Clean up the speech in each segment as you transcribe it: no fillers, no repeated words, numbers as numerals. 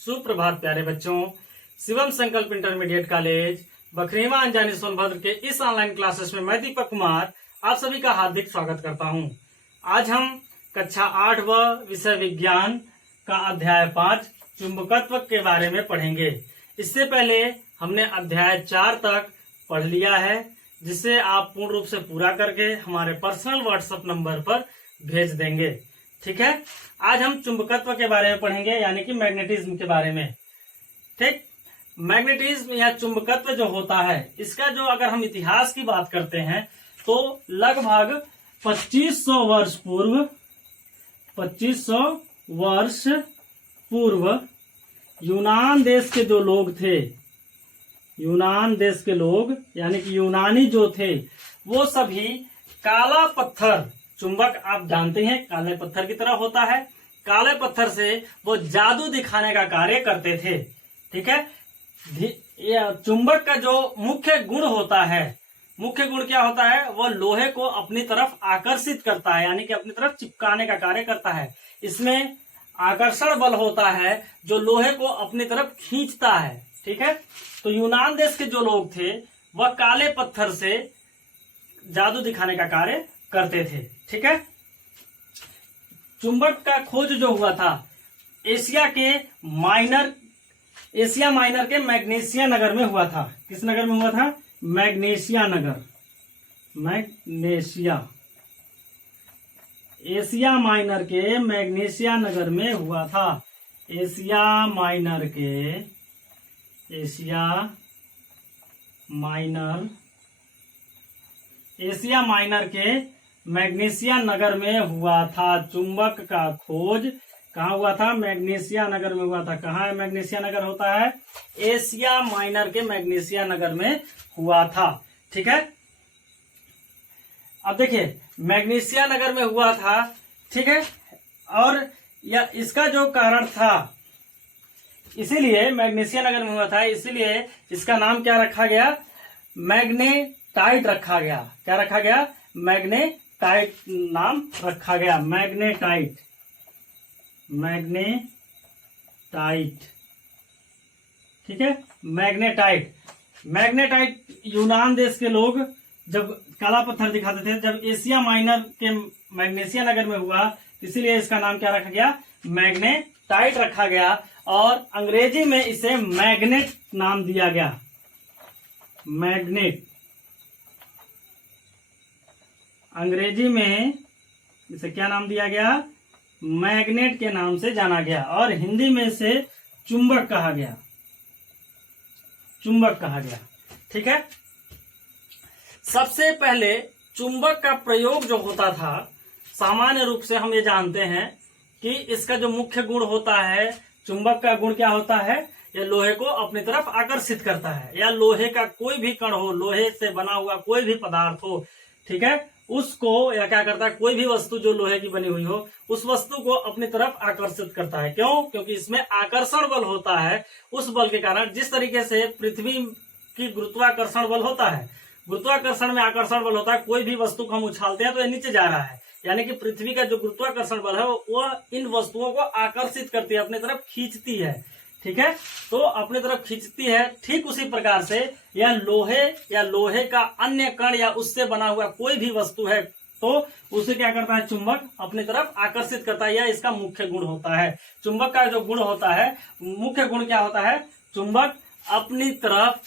सुप्रभात प्यारे बच्चों। शिवम संकल्प इंटरमीडिएट कॉलेज बखरीवा अंजानी सोनभद्र के इस ऑनलाइन क्लासेस में मैं दीपक कुमार आप सभी का हार्दिक स्वागत करता हूं। आज हम कक्षा 8 व विषय विज्ञान का अध्याय 5 चुंबकत्व के बारे में पढ़ेंगे। इससे पहले हमने अध्याय 4 तक पढ़ लिया है, जिसे आप पूर्ण रूप से पूरा करके हमारे पर्सनल व्हाट्सएप नंबर पर भेज देंगे। ठीक है, आज हम चुंबकत्व के बारे में पढ़ेंगे, यानी कि मैग्नेटिज्म के बारे में। ठीक, मैग्नेटिज्म या चुंबकत्व जो होता है, इसका जो अगर हम इतिहास की बात करते हैं तो लगभग 2500 वर्ष पूर्व यूनान देश के जो लोग थे, यूनान देश के लोग यानी कि यूनानी जो थे, वो सभी काला पत्थर, चुंबक आप जानते हैं काले पत्थर की तरह होता है, काले पत्थर से वो जादू दिखाने का कार्य करते थे। ठीक है, चुंबक का जो मुख्य गुण होता है, मुख्य गुण क्या होता है, वो लोहे को अपनी तरफ आकर्षित करता है, यानी कि अपनी तरफ चिपकाने का कार्य करता है। इसमें आकर्षण बल होता है जो लोहे को अपनी तरफ खींचता है। ठीक है, तो यूनान देश के जो लोग थे वह काले पत्थर से जादू दिखाने का कार्य करते थे। ठीक है, चुंबक का खोज जो हुआ था एशिया माइनर के मैग्नेशिया नगर में हुआ था। किस नगर में हुआ था? मैग्नेशिया नगर, एशिया माइनर के मैग्नेशिया नगर में हुआ था। एशिया माइनर के मैग्नेशिया नगर में हुआ था। चुंबक का खोज कहाँ हुआ था? मैग्नेशिया नगर में हुआ था। कहाँ है मैग्नेशिया नगर होता है? एशिया माइनर के मैग्नेशिया नगर में हुआ था। ठीक है, अब देखिए मैग्नेशिया नगर में हुआ था। ठीक है, और इसका जो कारण था, इसीलिए मैग्नेशिया नगर में हुआ था, इसीलिए इसका नाम क्या रखा गया? मैग्नेटाइट रखा गया। क्या रखा गया? मैग्नेटाइट नाम रखा गया। मैग्नेटाइट। ठीक है, मैग्नेटाइट यूनान देश के लोग जब काला पत्थर दिखाते थे, जब एशिया माइनर के मैग्नेशिया नगर में हुआ, इसीलिए इसका नाम क्या रखा गया? मैग्नेटाइट रखा गया। और अंग्रेजी में इसे मैग्नेट नाम दिया गया। मैग्नेट, अंग्रेजी में इसे क्या नाम दिया गया? मैग्नेट के नाम से जाना गया। और हिंदी में इसे चुंबक कहा गया। ठीक है, सबसे पहले चुंबक का प्रयोग जो होता था, सामान्य रूप से हम ये जानते हैं कि इसका जो मुख्य गुण होता है, चुंबक का गुण क्या होता है? यह लोहे को अपनी तरफ आकर्षित करता है, या लोहे का कोई भी कण हो, लोहे से बना हुआ कोई भी पदार्थ हो, ठीक है, उसको या क्या करता है, कोई भी वस्तु जो लोहे की बनी हुई हो, उस वस्तु को अपनी तरफ आकर्षित करता है। क्यों? क्योंकि इसमें आकर्षण बल होता है। उस बल के कारण, जिस तरीके से पृथ्वी की गुरुत्वाकर्षण बल होता है, गुरुत्वाकर्षण में आकर्षण बल होता है, कोई भी वस्तु को हम उछालते हैं तो ये नीचे जा रहा है, यानी कि पृथ्वी का जो गुरुत्वाकर्षण बल है वह इन वस्तुओं को आकर्षित करती है, अपनी तरफ खींचती है। ठीक है, तो अपनी तरफ खींचती है। ठीक उसी प्रकार से यह लोहे का अन्य कण या उससे बना हुआ कोई भी वस्तु है तो उसे क्या करता है? चुंबक अपनी तरफ आकर्षित करता है। यह इसका मुख्य गुण होता है। चुंबक का जो गुण होता है, मुख्य गुण क्या होता है? चुंबक अपनी तरफ,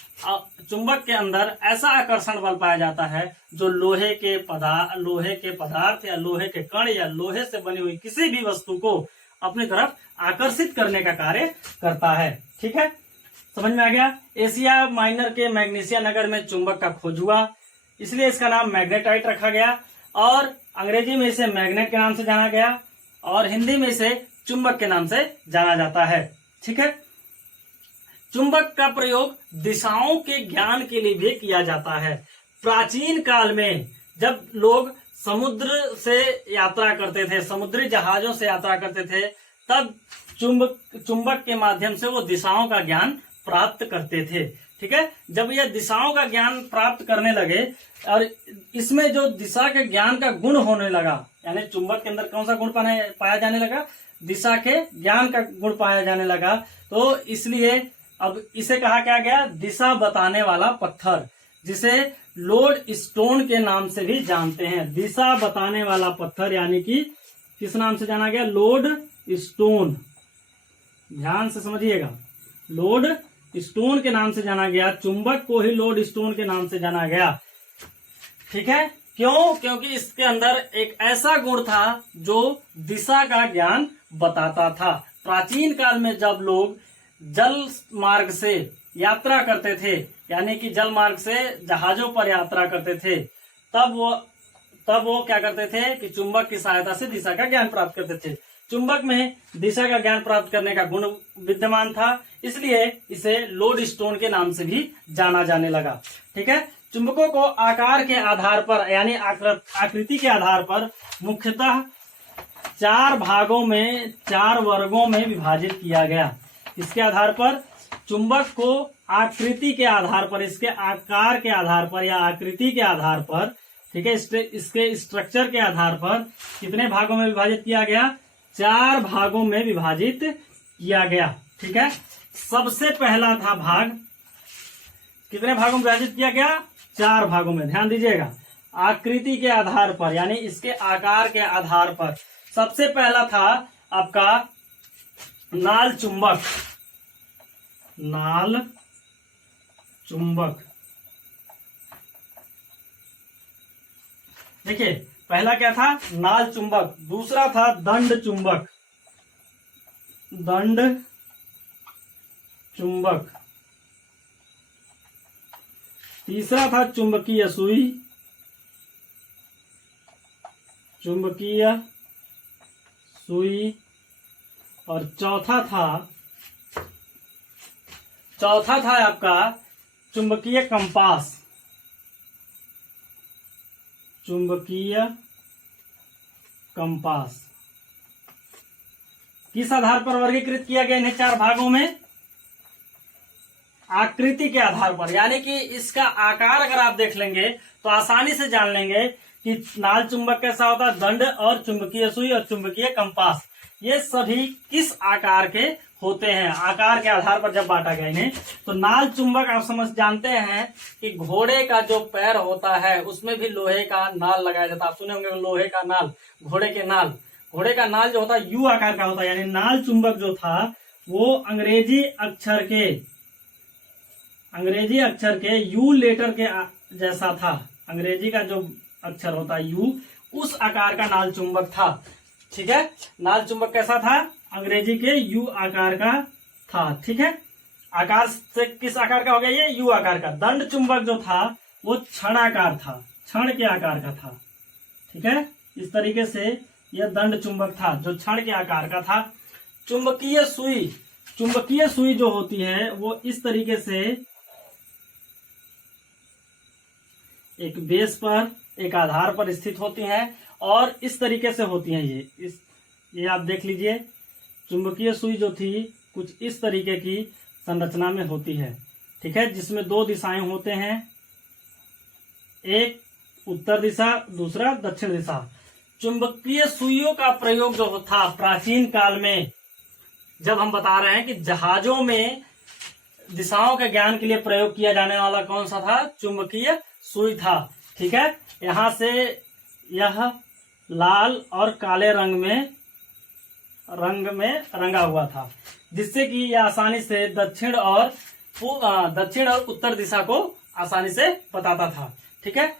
चुंबक के अंदर ऐसा आकर्षण बल पाया जाता है जो लोहे के पदार्थ या लोहे के कण या लोहे से बनी हुई किसी भी वस्तु को अपनी तरफ आकर्षित करने का कार्य करता है। ठीक है, समझ में आ गया? एशिया माइनर के मैग्नेशिया नगर में चुंबक का खोज हुआ, इसलिए इसका नाम मैग्नेटाइट रखा गया। और अंग्रेजी में इसे मैग्नेट के नाम से जाना गया, और हिंदी में इसे चुंबक के नाम से जाना जाता है। ठीक है, चुंबक का प्रयोग दिशाओं के ज्ञान के लिए भी किया जाता है। प्राचीन काल में जब लोग समुद्र से यात्रा करते थे, समुद्री जहाजों से यात्रा करते थे, तब चुंबक के माध्यम से वो दिशाओं का ज्ञान प्राप्त करते थे। ठीक है, जब यह दिशाओं का ज्ञान प्राप्त करने लगे और इसमें जो दिशा के ज्ञान का गुण होने लगा, यानी चुंबक के अंदर कौन सा गुण पाया जाने लगा? दिशा के ज्ञान का गुण पाया जाने लगा। तो इसलिए अब इसे कहा क्या गया, दिशा बताने वाला पत्थर, जिसे लोड स्टोन के नाम से भी जानते हैं। दिशा बताने वाला पत्थर यानी कि किस नाम से जाना गया, लोड स्टोन। ध्यान से समझिएगा, लोड स्टोन के नाम से जाना गया। चुंबक को ही लोड स्टोन के नाम से जाना गया। ठीक है, क्यों? क्योंकि इसके अंदर एक ऐसा गुण था जो दिशा का ज्ञान बताता था। प्राचीन काल में जब लोग जल मार्ग से यात्रा करते थे, यानी कि जल मार्ग से जहाजों पर यात्रा करते थे, तब वो क्या करते थे कि चुंबक की सहायता से दिशा का ज्ञान प्राप्त करते थे। चुंबक में दिशा का ज्ञान प्राप्त करने का गुण विद्यमान था, इसलिए इसे लोड स्टोन के नाम से भी जाना जाने लगा। ठीक है, चुंबकों को आकार के आधार पर यानी आकृति के आधार पर मुख्यतः 4 भागों में 4 वर्गों में विभाजित किया गया। इसके आधार पर चुंबक को आकृति के आधार पर, इसके आकार के आधार पर या आकृति के आधार पर, ठीक है, इसके स्ट्रक्चर के आधार पर कितने भागों में विभाजित किया गया, 4 भागों में विभाजित किया गया। ठीक है, सबसे पहला था भाग, कितने भागों में विभाजित किया गया, 4 भागों में। ध्यान दीजिएगा, आकृति के आधार पर यानी इसके आकार के आधार पर सबसे पहला था आपका नाल चुंबक। नाल चुंबक, देखिए पहला क्या था, नाल चुंबक। दूसरा था दंड चुंबक, दंड चुंबक। तीसरा था चुंबकीय सुई, चुंबकीय सुई। और चौथा था आपका चुंबकीय कंपास, चुंबकीय कंपास। किस आधार पर वर्गीकृत किया गया इन्हें 4 भागों में, आकृति के आधार पर, यानी कि इसका आकार अगर आप देख लेंगे तो आसानी से जान लेंगे कि नाल चुंबक कैसा होता है, दंड और चुंबकीय सुई और चुंबकीय कंपास, ये सभी किस आकार के होते हैं। आकार के आधार पर जब बांटा गया इन्हें, तो नाल चुंबक आप समझ जानते हैं कि घोड़े का जो पैर होता है उसमें भी लोहे का नाल लगाया जाता है। आप सुने होंगे लोहे का नाल, घोड़े के नाल। घोड़े का नाल जो होता है यू आकार का होता है, यानी नाल चुंबक जो था वो अंग्रेजी अक्षर के यू लेटर के जैसा था। अंग्रेजी का जो अक्षर होता है यू, उस आकार का नाल चुंबक था। ठीक है, नाल चुंबक कैसा था, अंग्रेजी के यू आकार का था। ठीक है, आकार से किस आकार का हो गया, ये यू आकार का। दंड चुंबक जो था वो क्षणाकार था, क्षण के आकार का था। ठीक है, इस तरीके से यह दंड चुंबक था जो क्षण के आकार का था। चुंबकीय सुई जो होती है वो इस तरीके से एक बेस पर, एक आधार पर स्थित होती हैं और इस तरीके से होती हैं। ये आप देख लीजिए, चुंबकीय सुई जो थी कुछ इस तरीके की संरचना में होती है। ठीक है, जिसमें 2 दिशाएं होते हैं, एक उत्तर दिशा, दूसरा दक्षिण दिशा। चुंबकीय सुइयों का प्रयोग जो था प्राचीन काल में, जब हम बता रहे हैं कि जहाजों में दिशाओं के ज्ञान के लिए प्रयोग किया जाने वाला कौन सा था, चुंबकीय सुई था। ठीक है, यहां से यह लाल और काले रंग में रंगा हुआ था, जिससे कि यह आसानी से दक्षिण और उत्तर दिशा को आसानी से बताता था। ठीक है,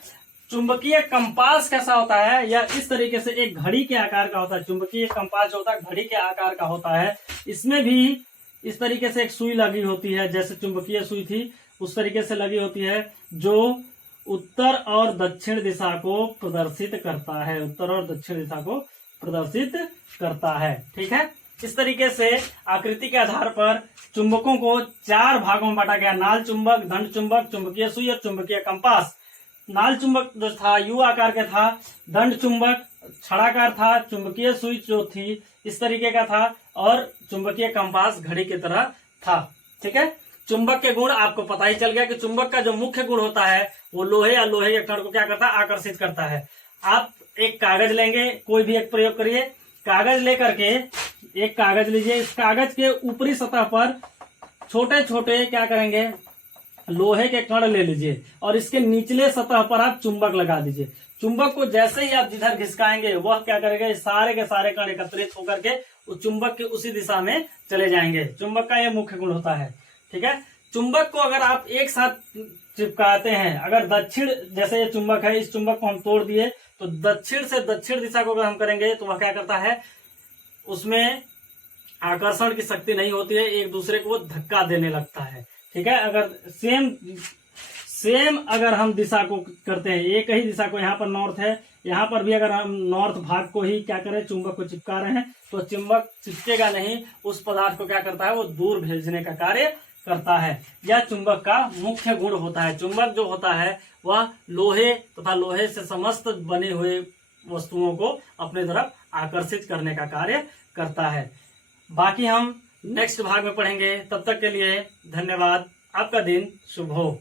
चुंबकीय कंपास कैसा होता है, यह इस तरीके से एक घड़ी के आकार का होता है। चुंबकीय कंपास जो होता है घड़ी के आकार का होता है। इसमें भी इस तरीके से एक सुई लगी होती है, जैसे चुंबकीय सुई थी उस तरीके से लगी होती है, जो उत्तर और दक्षिण दिशा को प्रदर्शित करता है, उत्तर और दक्षिण दिशा को प्रदर्शित करता है। ठीक है, इस तरीके से आकृति के आधार पर चुंबकों को 4 भागों में बांटा गया, नाल चुंबक, दंड चुंबक, चुंबकीय सुई और चुंबकीय कंपास। नाल चुंबक जो था यू आकार का था, दंड चुंबक क्षणाकार था, चुंबकीय सुई जो थी इस तरीके का था और चुंबकीय कंपास घड़ी की तरह था। ठीक है, चुंबक के गुण आपको पता ही चल गया कि चुंबक का जो मुख्य गुण होता है वो लोहे या लोहे के कण को क्या करता है, आकर्षित करता है। आप एक कागज लेंगे, कोई भी एक प्रयोग करिए, कागज लेकर के, एक कागज लीजिए, इस कागज के ऊपरी सतह पर छोटे छोटे क्या करेंगे, लोहे के कण ले लीजिए और इसके निचले सतह पर आप चुंबक लगा दीजिए। चुंबक को जैसे ही आप जिधर घिसकाएंगे वह क्या करेगा, सारे के सारे कण एकत्रित होकर के उस चुंबक के उसी दिशा में चले जाएंगे। चुंबक का यह मुख्य गुण होता है। ठीक है, चुंबक को अगर आप एक साथ चिपकाते हैं, अगर दक्षिण, जैसे ये चुंबक है, इस चुंबक को हम तोड़ दिए तो दक्षिण से दक्षिण दिशा को अगर हम करेंगे तो वह क्या करता है, उसमें आकर्षण की शक्ति नहीं होती है, एक दूसरे को धक्का देने लगता है। ठीक है, अगर सेम अगर हम दिशा को करते हैं, एक ही दिशा को, यहाँ पर नॉर्थ है, यहाँ पर भी अगर हम नॉर्थ भाग को ही क्या करें, चुंबक को चिपका रहे हैं, तो चुंबक चिपकेगा नहीं, उस पदार्थ को क्या करता है, वो दूर भेजने का कार्य करता है। यह चुंबक का मुख्य गुण होता है। चुंबक जो होता है वह लोहे तथा लोहे से समस्त बने हुए वस्तुओं को अपने तरफ आकर्षित करने का कार्य करता है। बाकी हम नेक्स्ट भाग में पढ़ेंगे। तब तक के लिए धन्यवाद। आपका दिन शुभ हो।